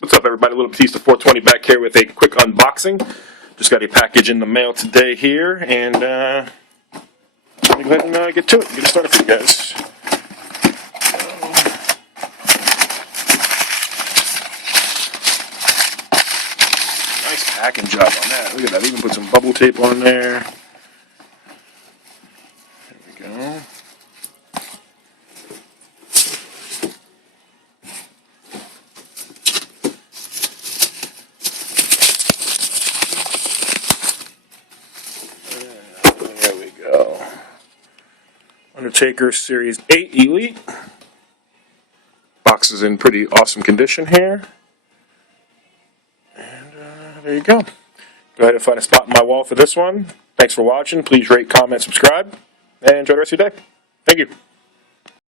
What's up, everybody? Little Batista 420 back here with a quick unboxing. Just got a package in the mail today here, and let me go ahead and get to it. Get it started for you guys. Nice packing job on that. Look at that. Even put some bubble tape on there. There we go. There we go. Undertaker Series 8 Elite. Box is in pretty awesome condition here. And there you go. Go ahead and find a spot in my wall for this one. Thanks for watching. Please rate, comment, subscribe, and enjoy the rest of your day. Thank you.